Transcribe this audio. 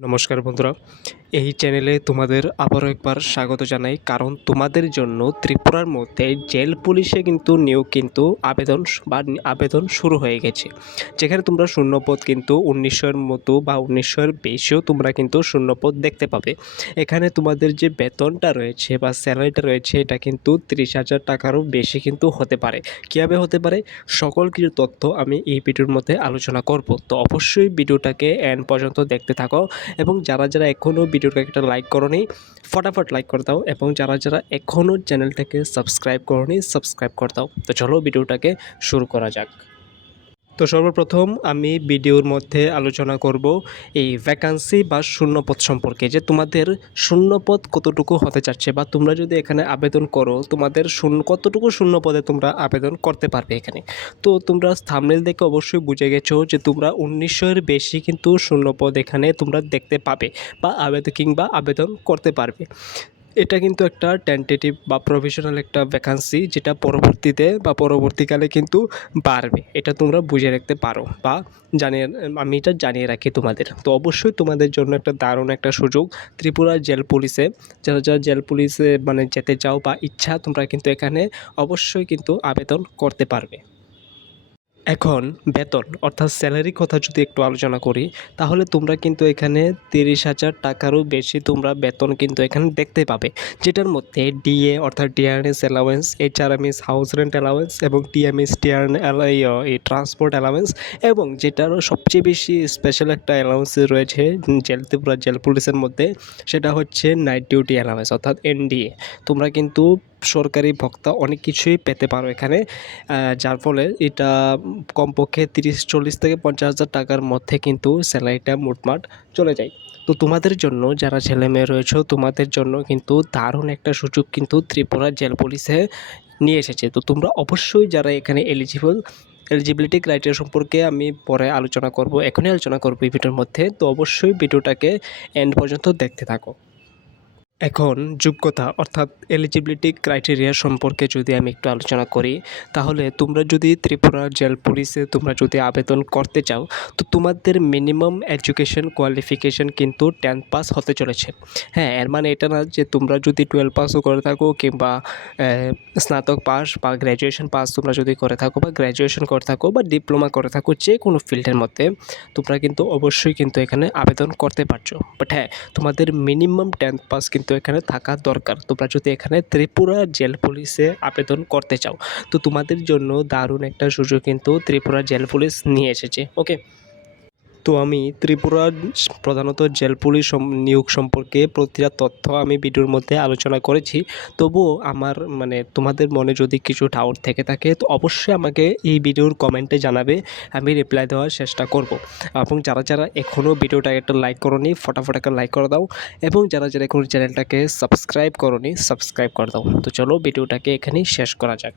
নমস্কার বন্ধুরা, এই চ্যানেলে তোমাদের আবারও একবার স্বাগত জানাই। কারণ তোমাদের জন্য ত্রিপুরার মধ্যে জেল পুলিশে কিন্তু নিয়োগ কিন্তু আবেদন শুরু হয়ে গেছে। যেখানে তোমরা শূন্যপদ কিন্তু ১৯০০ এর মতো বা ১৯০০ এর বেশিও তোমরা কিন্তু শূন্যপদ দেখতে পাবে। এখানে তোমাদের যে বেতনটা রয়েছে বা স্যালারিটা রয়েছে এটা কিন্তু ৩০,০০০ টাকারও বেশি কিন্তু হতে পারে। কীভাবে হতে পারে সকল কিছু তথ্য আমি এই ভিডিওর মধ্যে আলোচনা করব। তো অবশ্যই ভিডিওটাকে এন্ড পর্যন্ত দেখতে থাকো। এবং যারা এখনও ভিডিওটাকে একটা লাইক করোনি ফটাফট লাইক করে দাও, এবং যারা এখনও চ্যানেলটাকে সাবস্ক্রাইব করোনি সাবস্ক্রাইব করে দাও। তো চলো ভিডিওটাকে শুরু করা যাক। তো সর্বপ্রথম আমি ভিডিওর মধ্যে আলোচনা করব এই ভ্যাকান্সি বা শূন্যপদ সম্পর্কে, যে তোমাদের শূন্যপদ কতটুকু হতে চাচ্ছে, বা তোমরা যদি এখানে আবেদন করো তোমাদের কতটুকু শূন্যপদে তোমরা আবেদন করতে পারবে এখানে। তো তোমরা থাম্বনেল দেখে অবশ্যই বুঝে গেছো যে তোমরা ১৯০০ এর বেশি কিন্তু শূন্যপদ এখানে তোমরা দেখতে পাবে বা আবেদন করতে পারবে। এটা কিন্তু একটা টেন্টেটিভ বা প্রভিশনাল একটা ভ্যাকান্সি, যেটা পরবর্তীকালে কিন্তু বাড়বে। এটা তোমরা বুঝে রাখতে পারো বা আমি এটা জানিয়ে রাখি তোমাদের। তো অবশ্যই তোমাদের জন্য একটা দারুণ একটা সুযোগ ত্রিপুরা জেল পুলিশে। যারা জেল পুলিশে মানে যেতে চাও বা ইচ্ছা, তোমরা কিন্তু এখানে অবশ্যই কিন্তু আবেদন করতে পারবে। এখন বেতন অর্থাৎ স্যালারির কথা যদি একটু আলোচনা করি, তাহলে তোমরা কিন্তু এখানে ৩০,০০০ টাকারও বেশি তোমরা বেতন কিন্তু এখানে দেখতে পাবে। যেটার মধ্যে ডিএ অর্থাৎ DRS allowance, HRMS house rent allowance এবং টিএমএস এই ট্রান্সপোর্ট অ্যালাওয়েন্স, এবং যেটারও সবচেয়ে বেশি স্পেশাল একটা অ্যালাওয়েন্স রয়েছে ত্রিপুরা জেল পুলিশের মধ্যে, সেটা হচ্ছে নাইট ডিউটি অ্যালাওয়েন্স অর্থাৎ এনডিএ। তোমরা কিন্তু সরকারি ভত্তা অনেক কিছুই পেতে পারো এখানে, যার ফলে এটা কমপক্ষে ৩০-৪০ থেকে ৫০,০০০ টাকার মধ্যে কিন্তু স্যালারিটা মোটমাট চলে যায়। তো তোমাদের জন্য যারা ছেলেমেয়ে রয়েছে তোমাদের জন্য কিন্তু দারুণ একটা সুযোগ কিন্তু ত্রিপুরা জেল পুলিশে নিয়ে এসেছে। তো তোমরা অবশ্যই যারা এখানে এলিজিবিলিটি ক্রাইটেরিয়া সম্পর্কে আমি পরে আলোচনা করব, এখনই আলোচনা করব এই ভিডিওর মধ্যে। তো অবশ্যই ভিডিওটাকে এন্ড পর্যন্ত দেখতে থাকো। এখন যোগ্যতা অর্থাৎ এলিজিবিলিটি ক্রাইটেরিয়া সম্পর্কে যদি আমি একটু আলোচনা করি, তাহলে তোমরা যদি ত্রিপুরা জেল পুলিশে তোমরা যদি আবেদন করতে চাও, তো তোমাদের মিনিমাম এডুকেশন কোয়ালিফিকেশন কিন্তু 10 পাস হতে চলেছে। হ্যাঁ, এর মানে এটা না যে তোমরা যদি 12 পাসও করে থাকো কিংবা স্নাতক পাস বা গ্র্যাজুয়েশন পাস তোমরা যদি করে থাকো বা গ্র্যাজুয়েশন করে থাকো বা ডিপ্লোমা করে থাকো, যে কোনো ফিল্ডের মধ্যে তোমরা কিন্তু অবশ্যই কিন্তু এখানে আবেদন করতে পারছো। বাট হ্যাঁ, তোমাদের মিনিমাম 10 পাস কিন্তু এখানে থাকা দরকার তোমরা যদি এখানে ত্রিপুরা জেল পুলিশে আবেদন করতে চাও। তো তোমাদের জন্য দারুণ একটা সুযোগ কিন্তু ত্রিপুরা জেল পুলিশ নিয়ে এসেছে। ওকে, তো আমি ত্রিপুরার প্রধানত জেল পুলিশ নিয়োগ সম্পর্কে প্রতিটা তথ্য আমি ভিডিওর মধ্যে আলোচনা করেছি। তবুও আমার তোমাদের মনে যদি কিছু ডাউট থেকে থাকে, তো অবশ্যই আমাকে এই ভিডিওর কমেন্টে জানাবে, আমি রিপ্লাই দেওয়ার চেষ্টা করব। এবং যারা এখনও ভিডিওটাকে একটা লাইক করোনি ফটাফট একটা লাইক করে দাও, এবং যারা এখনও চ্যানেলটাকে সাবস্ক্রাইব করোনি সাবস্ক্রাইব করে দাও। তো চলো ভিডিওটাকে এখানেই শেষ করা যাক।